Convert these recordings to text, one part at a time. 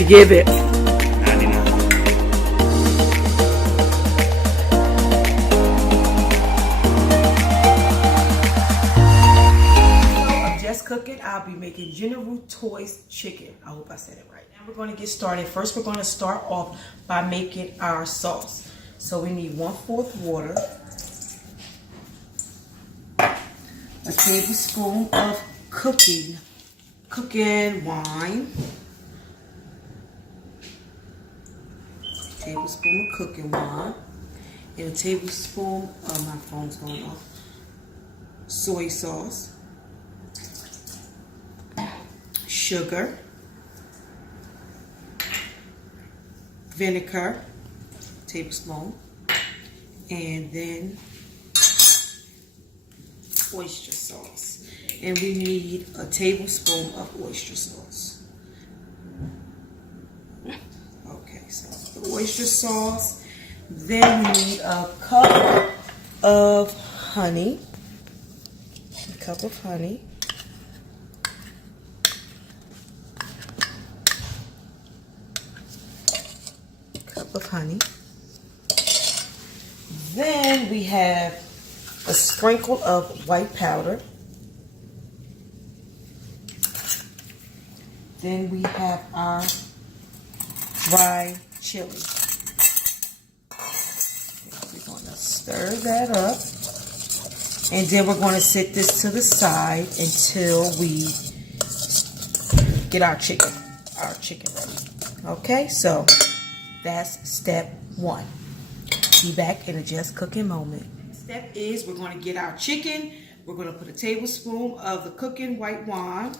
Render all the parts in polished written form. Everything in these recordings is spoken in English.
you give it? 99. Just cooking, I'll be making GeneralTso'sChicken. I hope I said it right. Now we're going to get started. First, we're going to start off by making our sauce. So we need 1/4 water, a tablespoon of cooking wine, tablespoon of cooking wine, and a tablespoon of, my phone's going off, soy sauce, sugar, vinegar, tablespoon, and then oyster sauce. And we need a tablespoon of oyster sauce. Okay, so the oyster sauce. Then we need a cup of honey. A cup of honey. Of honey. Then we have a sprinkle of white powder. Then we have our dry chili. We're going to stir that up. And then we're going to set this to the side until we get our chicken ready. Okay, so that's step 1. Be back in a just cooking moment. Step is we're going to get our chicken. We're going to put a tablespoon of the cooking white wine.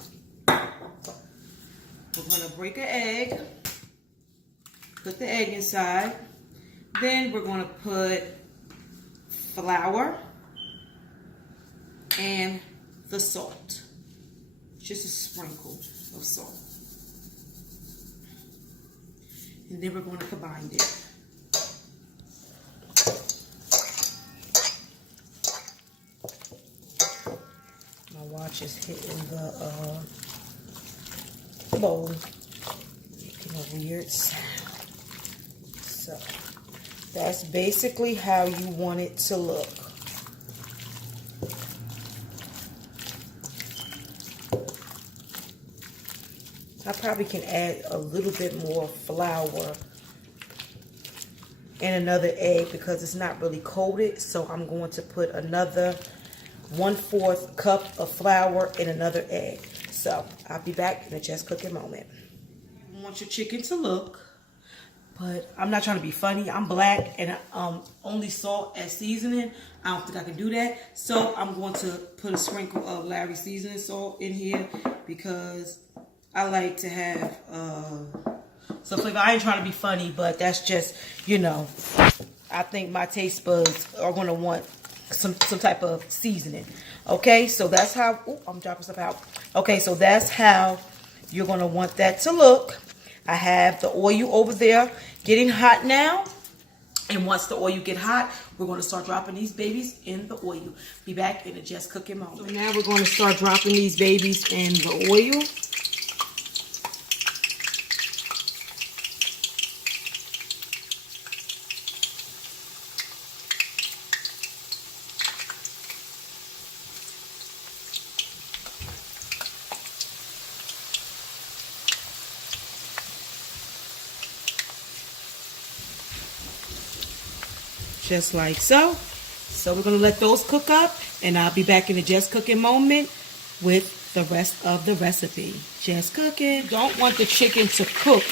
We're going to break an egg. Put the egg inside. Then we're going to put flour and the salt. Just a sprinkle of salt. And then we're going to combine it. My watch is hitting the bowl, making a weird sound. So that's basically how you want it to look. I probably can add a little bit more flour and another egg because it's not really coated. So I'm going to put another 1/4 cup of flour and another egg. So I'll be back in a just cooking moment. You want your chicken to look, but I'm not trying to be funny. I'm black and only salt as seasoning. I don't think I can do that. So I'm going to put a sprinkle of Larry seasoning salt in here because I like to have some flavor. I ain't trying to be funny, but that's just, you know, I think my taste buds are going to want some type of seasoning. Okay, so that's how, I'm dropping stuff out. Okay, so that's how you're going to want that to look. I have the oil over there getting hot now. And once the oil get hot, we're going to start dropping these babies in the oil. Be back in a just cooking moment. So now we're going to start dropping these babies in the oil. Just like so. So we're going to let those cook up, and I'll be back in a just cooking moment with the rest of the recipe. Just cooking. You don't want the chicken to cook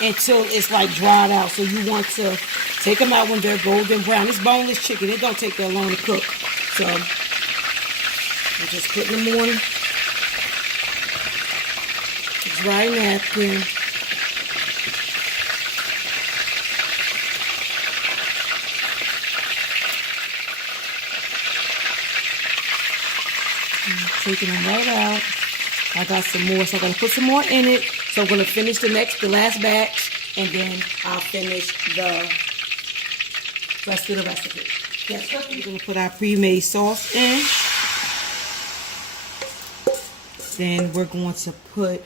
until it's like dried out. So you want to take them out when they're golden brown. It's boneless chicken. It don't take that long to cook. So we're just putting them on a dry napkin. Taking them right out. I got some more, so I'm going to put some more in it. So I'm going to finish the last batch, and then I'll finish the rest of the recipe. Yes, we're going to put our pre-made sauce in. Then we're going to put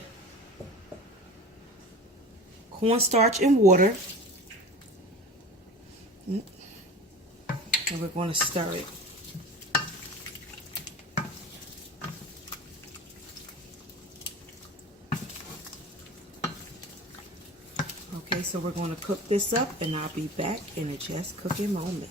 cornstarch and water. And we're going to stir it. Okay, so we're going to cook this up, and I'll be back in a just cooking moment.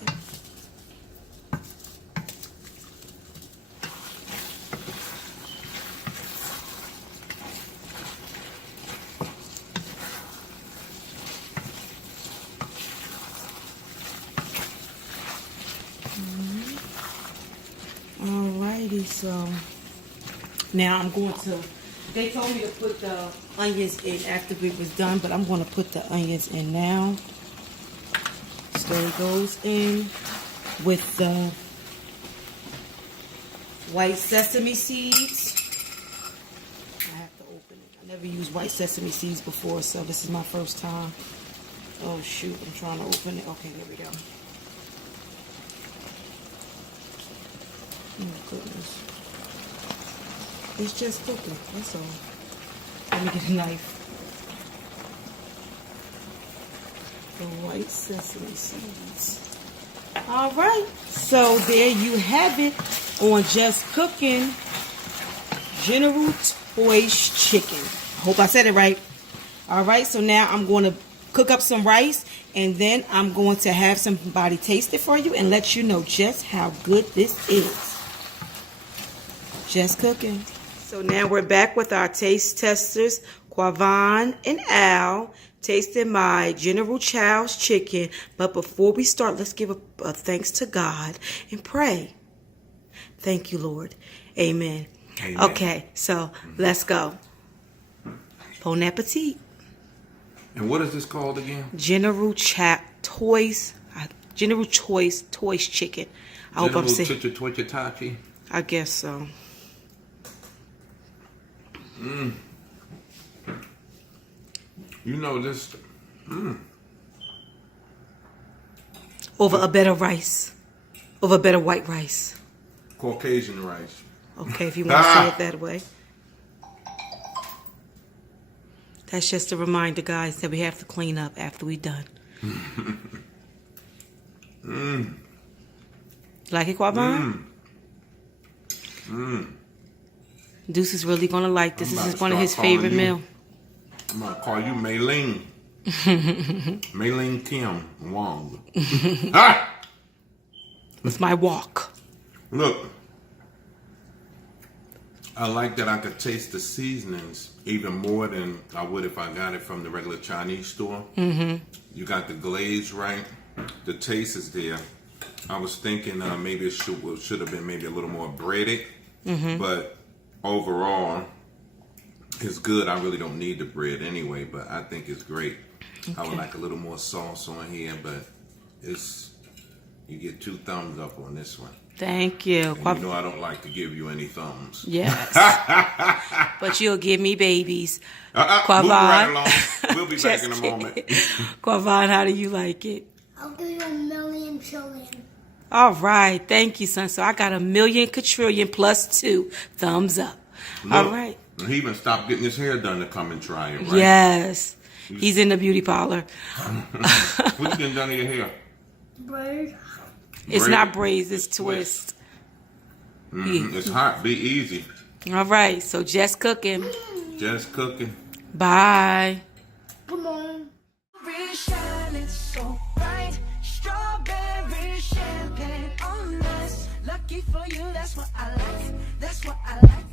Alrighty, so now I'm going to, they told me to put the onions in after it was done, but I'm going to put the onions in now. Stir those in with the white sesame seeds. I have to open it. I never used white sesame seeds before, so this is my first time. Oh shoot, I'm trying to open it. Okay, there we go. Oh goodness. It's just cooking, that's all. Let me get a knife. The white sesame seeds. Alright, so there you have it on Just Cooking GeneralTso'sChicken. I hope I said it right. Alright, so now I'm going to cook up some rice, and then I'm going to have somebody taste it for you and let you know just how good this is. Just Cooking. So now we're back with our taste testers, Quavan and Al, tasting my General Chow's chicken. But before we start, let's give a thanks to God and pray. Thank you, Lord. Amen. Amen. Okay, so let's go. Bon appetit. And what is this called again? General Choice Chicken. I hope I'm saying. I guess so. You know this. Over a better rice. Over better white rice. Caucasian rice. Okay, if you want to say it that way. That's just a reminder, guys, that we have to clean up after we're done. Like it, Quavan? Deuce is really going to like this. This is one of his favorite meals. I'm going to call you Maylene. Maylene Kim Wong. It's my walk. Look. I like that I could taste the seasonings even more than I would if I got it from the regular Chinese store. You got the glaze right. The taste is there. I was thinking maybe it should have been maybe a little more breaded. But overall, it's good. I really don't need the bread anyway, but I think it's great. Okay. I would like a little more sauce on here, but you get 2 thumbs up on this one. Thank you. And you know I don't like to give you any thumbs. Yes. But you'll give me babies. Quavan. Right along. We'll be back in a moment. Quavan, how do you like it? I'll give you 1,000,000 trillion. All right. Thank you, son. So I got 1,000,000 quadrillion plus 2 thumbs up. Look, all right. He even stopped getting his hair done to come and try it, right? Yes. He's in the beauty parlor. What you getting done to your hair? Braid. It's not braids, it's twist. It's hot. Be easy. All right. So Just Cooking. Just Cooking. Bye. Come on. Shining so bright, strawberry champagne on us. Lucky for you, that's what I like. That's what I like.